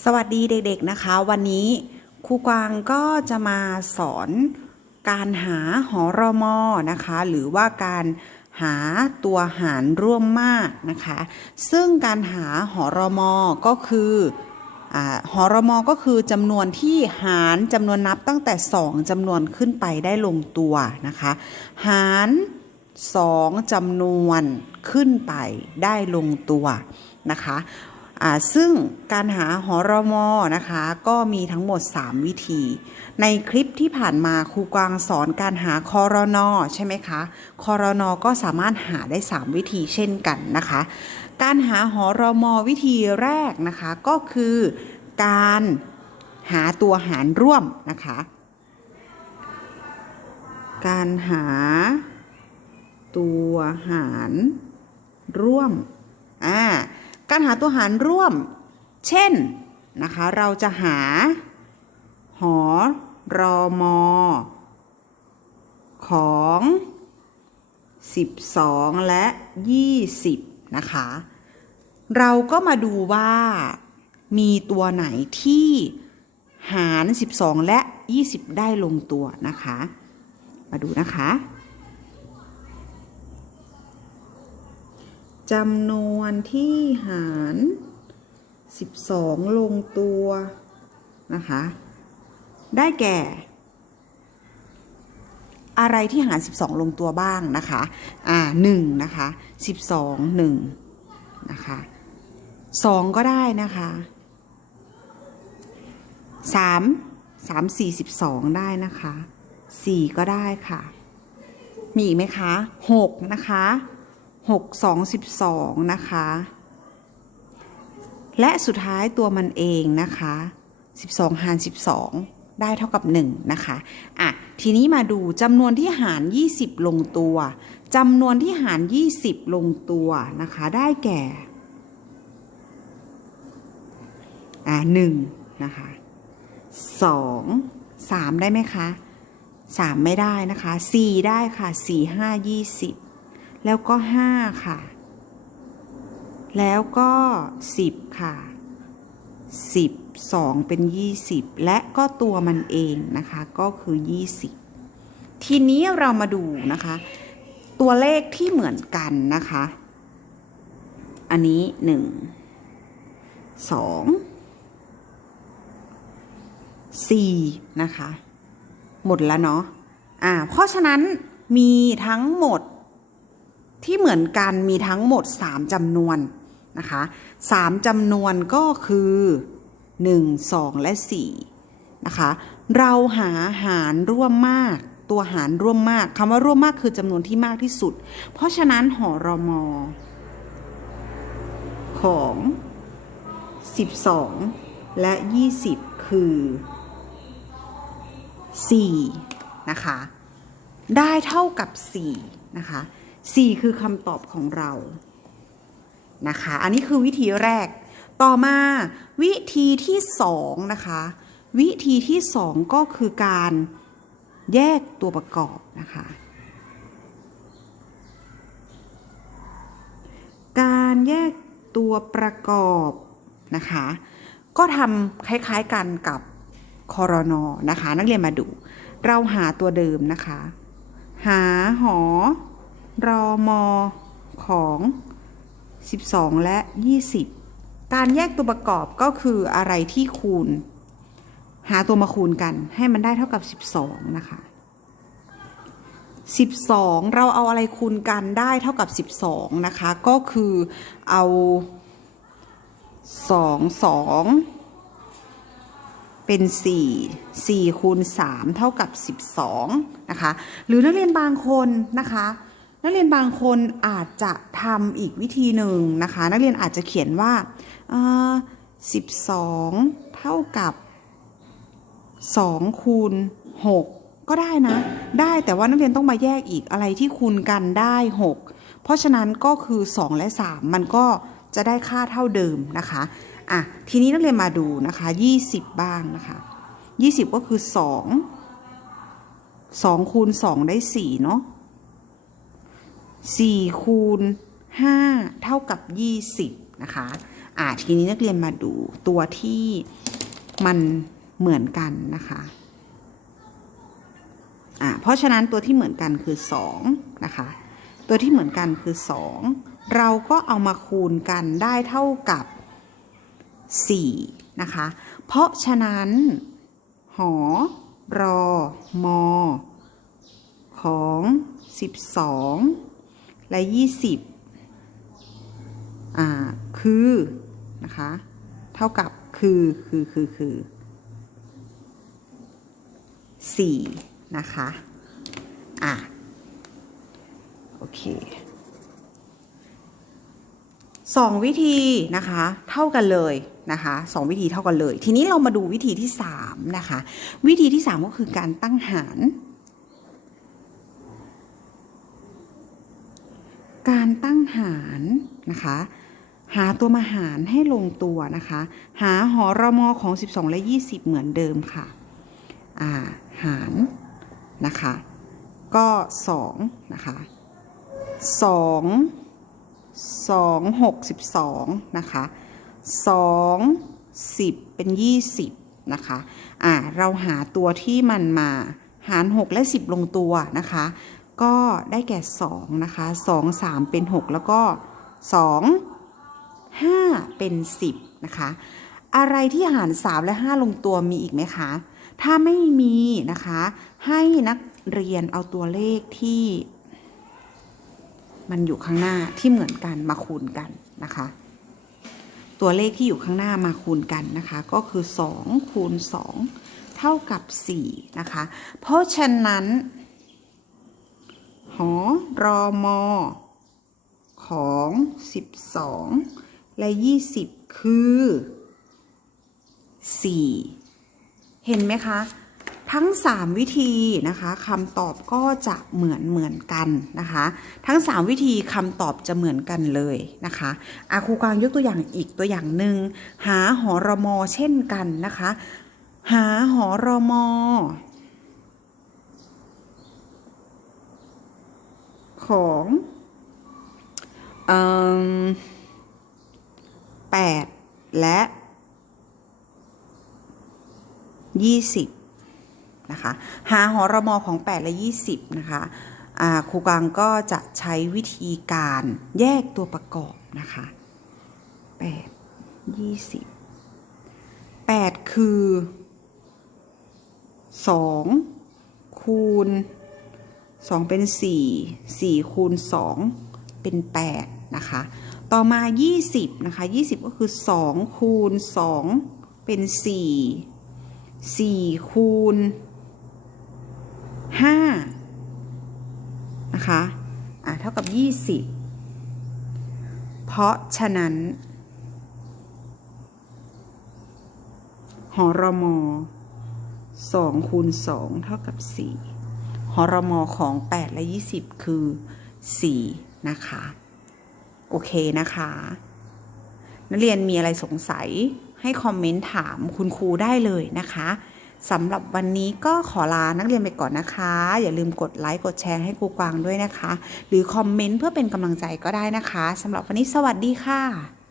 สวัสดีเด็กๆนะคะ วันนี้ครูกวางก็จะมาสอนการหาหอรมอนะคะ หรือว่าการหาตัวหารร่วมมากนะคะ ซึ่งการหาหอรมอก็คือหอรมอก็คือจำนวนที่หารจำนวนนับตั้งแต่ 2จำนวนขึ้นไปได้ลงตัวนะคะ หาร2จำนวนขึ้นไปได้ลงตัวนะคะ ซึ่งการหาหอรมอนะคะก็มีทั้งหมด 3 วิธี ในคลิปที่ผ่านมาครูกวางสอนการหาคอรนอใช่ไหมคะคอรนอก็สามารถหาได้ 3 วิธีเช่นกันนะคะ การหาหอรมอวิธีแรกนะคะก็คือการหาตัวหารร่วมนะคะ การหาตัวหารร่วมอ่า การหาตัวหารร่วม เช่นนะคะเราจะหา หอรอมอของ 12 และ 20 นะคะ เราก็มาดูว่า มีตัวไหนที่หาร 12 และ 20 ได้ลงตัวนะคะ มาดูนะคะ จำนวนที่หาร 12 ลงตัว นะคะ ได้แก่ อะไรที่หาร 12 ลงตัวบ้างนะคะ อ่า1นะคะ 12 1 นะคะ 2 ก็ได้นะคะ 3 3 4 12 ได้นะคะ 4 ก็ได้ค่ะ มีอีกไหมคะ 6 นะคะ หกสองสิบสองนะคะ และสุดท้ายตัวมันเองนะคะสิบสองหารสิบสองได้เท่ากับหนึ่งนะคะอะทีนี้มาดูจำนวนที่หารยี่สิบลงตัวจำนวนที่หารยี่สิบลงตัวนะคะได้แก่อะหนึ่งนะคะสองสามได้ไหมคะสามไม่ได้นะคะสี่ได้ค่ะสี่ห้ายี่สิบ แล้วก็ 5 ค่ะ แล้วก็ 10 ค่ะ 10 2 เป็น 20 และก็ตัวมันเองนะคะ ก็คือ 20 ทีนี้เรามาดูนะคะ ตัวเลขที่เหมือนกันนะคะ อันนี้ 1 2 4 นะคะ หมดแล้วเนาะอ่าเพราะฉะนั้นมีทั้งหมด ที่เหมือนกันมีทั้งหมด 3จำนวนนะคะ3จำนวนก็คือ 1 2 และ 4 นะคะ เราหาหารร่วมมาก ตัวหารร่วมมากคำว่าร่วมมากคือจำนวนที่มากที่สุด เพราะฉะนั้นหอรมอของ 12 และ 20 คือ 4 นะคะ ได้เท่ากับ 4 นะคะ 4 คือคำตอบของเรา นะคะ อันนี้คือวิธีแรก ต่อมาวิธีที่ 2 นะคะ วิธีที่ 2 ก็คือการแยกตัวประกอบนะคะ การแยกตัวประกอบนะคะ ก็ทำคล้ายๆกันกับคอรนอนะคะ นักเรียนมาดู เราหาตัวเดิมนะคะ หาหอ รอมอของ 12 และ 20 การแยกตัวประกอบก็คืออะไรที่คูณ หาตัวมาคูณกัน ให้มันได้เท่ากับ 12 นะคะ 12 เราเอาอะไรคูณกันได้เท่ากับ 12 นะคะ ก็คือเอา 2 2เป็น 4 4คูณ3เท่ากับ 12 นะคะ หรือนักเรียนบางคนนะคะ นักเรียนบางคนอาจจะทำอีกวิธีหนึ่งนะคะ นักเรียนอาจจะเขียนว่าสิบสองเท่ากับสองคูณหกก็ได้นะ ได้แต่ว่านักเรียนต้องมาแยกอีกอะไรที่คูณกันได้หกเพราะฉะนั้นก็คือ2และ3มันก็จะได้ค่าเท่าเดิมนะคะอะทีนี้นักเรียนมาดูนะคะ20บ้างนะคะ20ก็คือ2 2คูณ2ได้4เนาะ 4 คูณ 5 เท่ากับ 20 นะคะ อ่าทีนี้นักเรียนมาดูตัวที่มันเหมือนกันนะคะอ่าเพราะฉะนั้นตัวที่เหมือนกันคือ 2 นะคะ ตัวที่เหมือนกันคือ 2 เราก็เอามาคูณกันได้เท่ากับ 4 นะคะ เพราะฉะนั้น หอ รอ มอของ 12 และ 20อ่าคือนะคะเท่ากับคือคือคือคือ4นะคะอะโอเคสองวิธีนะคะเท่ากันเลยนะคะสองวิธีเท่ากันเลย ทีนี้เรามาดูวิธีที่สามนะคะ วิธีที่สามก็คือการตั้งหาร การตั้งหารนะคะ หาตัวมาหารให้ลงตัวนะคะ หาหอรมอของ 12 และ 20 เหมือนเดิมค่ะอาหารนะคะ ก็2นะคะสองสองหกสิบสองนะคะสองสิบเป็นยี่สิบนะคะ อ่า เราหาตัวที่มันมาหารหกและสิบลงตัวนะคะ ก็ได้แก่สองนะคะสองสามเป็นหกแล้วก็สองห้าเป็นสิบนะคะ อะไรที่หารสามและห้าลงตัวมีอีกไหมคะ ถ้าไม่มีนะคะ ให้นักเรียนเอาตัวเลขที่ มันอยู่ข้างหน้าที่เหมือนกันมาคูณกันนะคะ ตัวเลขที่อยู่ข้างหน้ามาคูณกันนะคะ ก็คือ 2 คูณ 2 เท่ากับ 4 นะคะ เพราะฉะนั้น รอมอของ 12 และ 20 คือ 4 เห็นไหมคะ ทั้ง 3 วิธีนะคะคำตอบก็จะเหมือนเหมือนกันนะคะ ทั้ง 3 วิธีคำตอบจะเหมือนกันเลยนะคะอาครูกลางยกตัวอย่างอีกตัวอย่างหนึ่งหาหอรมอเช่นกันนะคะ หาหอรมอ ของอแปดและยี่สิบนะคะหาหอรมอของ 8 และ 20 นะคะครูกลางก็จะใช้วิธีการแยกตัวประกอบนะคะ8 20 8 คือ 2 คูณ 2เป็น4 4คูณ2เป็น8นะคะ ต่อมา20นะคะ20ก็คือ2คูณ2เป็น4 4คูณห้านะคะ อ่าเท่ากับยี่สิบเพราะฉะนั้นหอรมอสองคูณสองเท่ากับสี่ หอรมอของแปดและยี่สิบคือสี่นะคะ โอเคนะคะ นักเรียนมีอะไรสงสัยให้คอมเมนต์ถามคุณครูได้เลยนะคะสำหรับวันนี้ก็ขอลานักเรียนไปก่อนนะคะ อย่าลืมกดไลค์กดแชร์ให้ครูกวางด้วยนะคะ หรือคอมเมนต์เพื่อเป็นกำลังใจก็ได้นะคะสำหรับวันนี้สวัสดีค่ะ